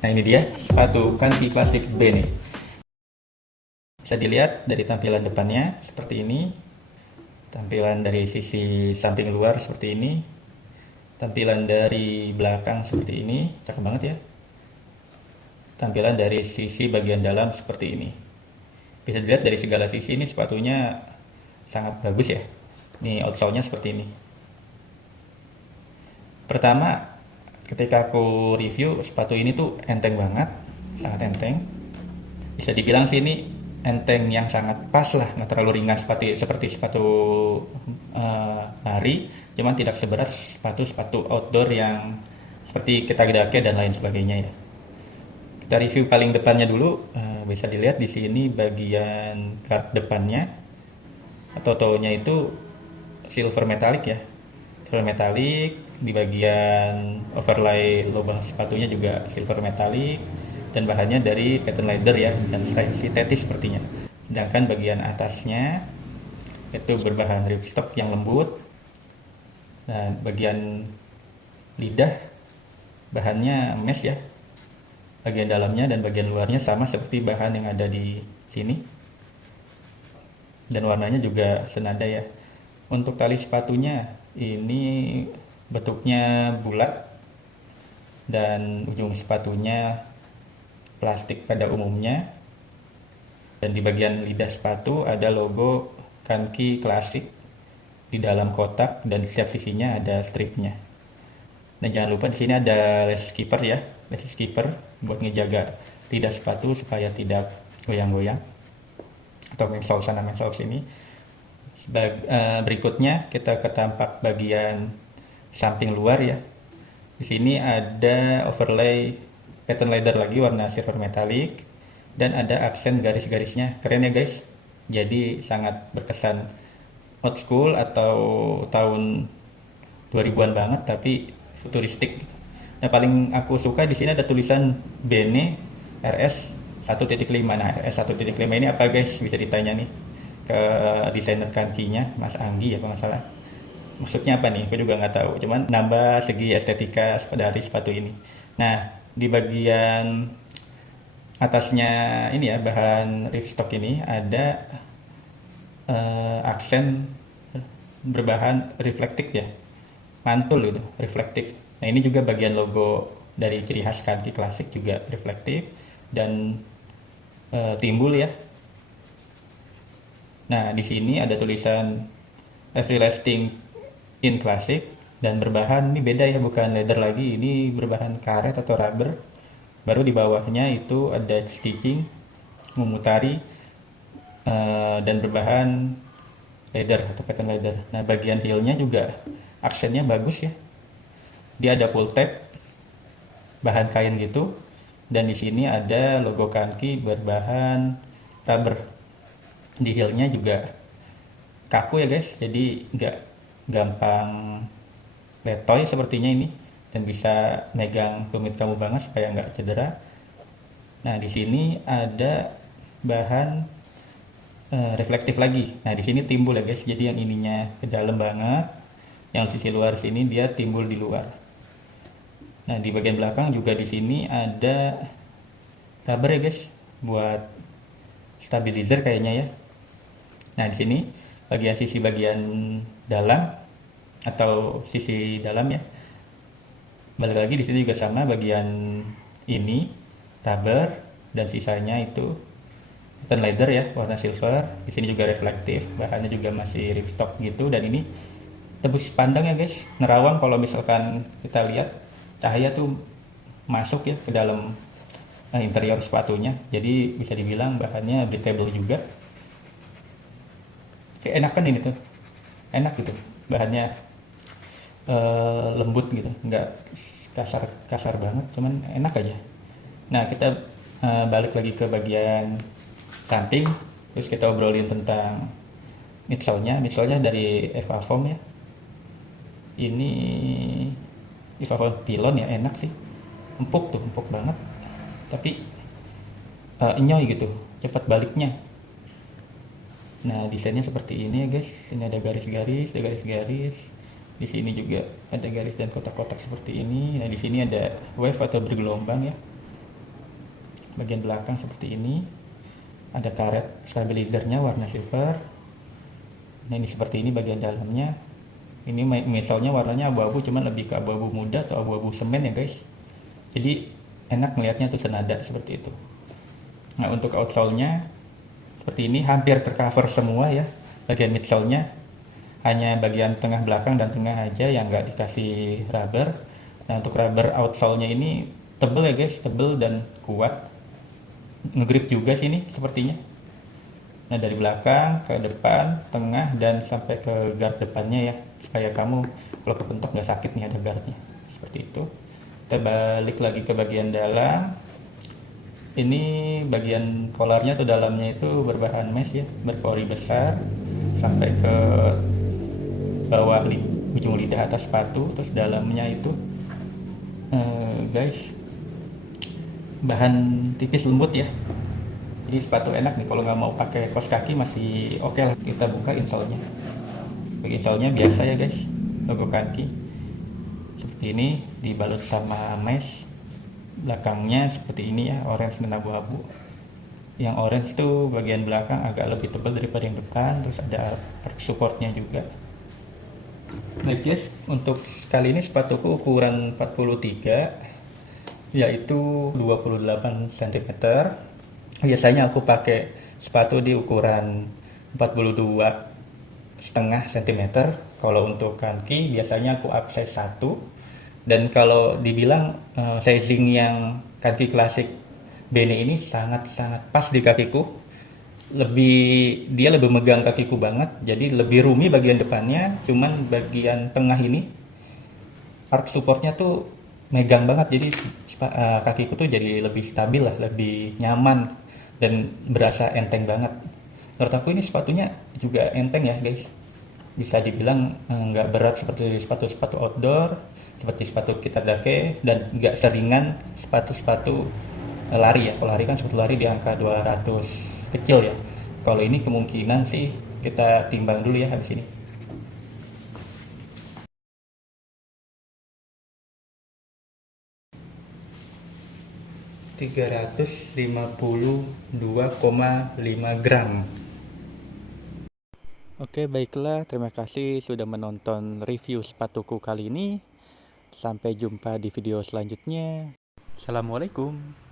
Nah ini dia sepatu kanki klasik B nih. Bisa dilihat dari tampilan depannya seperti ini, tampilan dari sisi samping luar seperti ini, tampilan dari belakang seperti ini, cakep banget ya. Tampilan dari sisi bagian dalam seperti ini. Bisa dilihat dari segala sisi ini sepatunya sangat bagus ya. Ini outsole-nya seperti ini. Pertama, ketika aku review sepatu ini tuh enteng banget, sangat enteng. Bisa dibilang sih ini enteng yang sangat pas lah, nggak terlalu ringan seperti sepatu lari, cuman tidak seberat sepatu-sepatu outdoor yang seperti kita dake dan lain sebagainya ya. Kita review paling depannya dulu, bisa dilihat di sini bagian guard depannya atau toe-nya itu silver metallic ya, silver metallic. Di bagian overlay lubang sepatunya juga silver metallic dan bahannya dari patent leather ya dan sintetis sepertinya. Sedangkan bagian atasnya itu berbahan ripstop yang lembut dan bagian lidah bahannya mesh ya. Bagian dalamnya dan bagian luarnya sama seperti bahan yang ada di sini dan warnanya juga senada ya. Untuk tali sepatunya ini bentuknya bulat dan ujung sepatunya plastik pada umumnya, dan di bagian lidah sepatu ada logo Kanki Classic di dalam kotak dan setiap sisinya ada stripnya. Dan jangan lupa di sini ada lace keeper ya, lace keeper buat ngejaga lidah sepatu supaya tidak goyang-goyang atau midsole sana midsole sini. Berikutnya kita ke tampak bagian samping luar ya. Di sini ada overlay patent leather lagi warna silver metallic dan ada aksen garis-garisnya. Keren ya guys. Jadi sangat berkesan old school atau tahun 2000-an banget tapi futuristik. Nah, paling aku suka di sini ada tulisan Bene RS 1.5. Nah, RS 1.5 ini apa guys? Bisa ditanya nih ke desainer kankinya, Mas Anggi ya kalau nggak salah. Maksudnya apa nih? Gue juga nggak tahu. Cuman nambah segi estetika dari sepatu ini. Nah, di bagian atasnya ini ya bahan ripstop ini ada aksen berbahan reflektif ya, mantul gitu, reflektif. Nah ini juga bagian logo dari ciri khas kanki klasik juga reflektif dan timbul ya. Nah di sini ada tulisan everlasting in classic dan berbahan ini beda ya, bukan leather lagi, ini berbahan karet atau rubber. Baru di bawahnya itu ada stitching memutari dan berbahan leather atau patent leather. Nah bagian heelnya juga aksennya bagus ya, dia ada pull tab bahan kain gitu dan di sini ada logo kanki berbahan rubber. Di heelnya juga kaku ya guys, jadi nggak gampang letoy sepertinya ini dan bisa megang tumit kamu banget supaya nggak cedera. Nah di sini ada bahan reflektif lagi. Nah di sini timbul ya guys, jadi yang ininya ke dalam banget, yang sisi luar sini dia timbul di luar. Nah di bagian belakang juga di sini ada rubber ya guys, buat stabilizer kayaknya ya. Nah di sini bagian sisi bagian dalam atau sisi dalam ya. Balik lagi di sini juga sama, bagian ini rubber dan sisanya itu patent leather ya warna silver. Di sini juga reflektif, bahannya juga masih ripstop gitu dan ini tebus pandang ya guys, nerawang kalau misalkan kita lihat cahaya tuh masuk ya ke dalam interior sepatunya. Jadi bisa dibilang bahannya breathable juga. Kayak enakan ini tuh, enak gitu bahannya, lembut gitu, nggak kasar kasar banget, cuman enak aja. Nah kita balik lagi ke bagian samping, terus kita obrolin tentang midsole-nya dari Eva Foam ya. Ini Eva Foam Pilon ya, enak sih, empuk tuh, empuk banget tapi enyoy gitu, cepat baliknya. Nah desainnya seperti ini ya guys, ini ada garis-garis, ada garis-garis, di sini juga ada garis dan kotak-kotak seperti ini. Nah di sini ada wave atau bergelombang ya, bagian belakang seperti ini. Ada karet stabilizernya warna silver. Nah ini seperti ini bagian dalamnya. Ini misalnya warnanya abu-abu, cuman lebih ke abu-abu muda atau abu-abu semen ya guys. Jadi enak melihatnya tuh senada seperti itu. Nah untuk outsole-nya seperti ini, hampir tercover semua ya bagian midsole-nya. Hanya bagian tengah belakang dan tengah aja yang nggak dikasih rubber. Nah untuk rubber outsole-nya ini tebel ya guys, tebel dan kuat. Ngegrip juga sini sepertinya. Nah dari belakang ke depan, tengah, dan sampai ke guard depannya ya, supaya kamu kalau kepentok nggak sakit nih, ada guardnya seperti itu. Kita balik lagi ke bagian dalam. Ini bagian polarnya atau dalamnya itu berbahan mesh ya, berpori besar sampai ke bawah ujung lidah atas sepatu. Terus dalamnya itu guys, bahan tipis lembut ya. Jadi sepatu enak nih kalau nggak mau pakai kaos kaki, masih oke lah. Kita buka insole-nya. Insole-nya biasa ya guys, logo kaki seperti ini, dibalut sama mesh. Belakangnya seperti ini ya, orange dan abu-abu. Yang orange tuh bagian belakang agak lebih tebal daripada yang depan. Terus ada supportnya juga. Nah guys, untuk kali ini sepatuku ukuran 43, yaitu 28 cm. Biasanya aku pakai sepatu di ukuran 42,5 cm. Kalau untuk kaki biasanya aku up size 1. Dan kalau dibilang sizing yang kaki klasik Bene ini sangat-sangat pas di kakiku. Dia lebih megang kakiku banget, jadi lebih roomy bagian depannya. Cuman bagian tengah ini arch supportnya tuh megang banget, jadi kakiku tuh jadi lebih stabil lah, lebih nyaman dan berasa enteng banget. Menurut aku ini sepatunya juga enteng ya guys, bisa dibilang nggak berat seperti sepatu-sepatu outdoor, seperti sepatu kita dake, dan nggak seringan sepatu-sepatu lari ya. Kalau lari kan sepatu lari di angka 200 kecil ya. Kalau ini kemungkinan sih kita timbang dulu ya habis ini. 352,5 gram. Oke, baiklah. Terima kasih sudah menonton review sepatuku kali ini. Sampai jumpa di video selanjutnya. Assalamualaikum.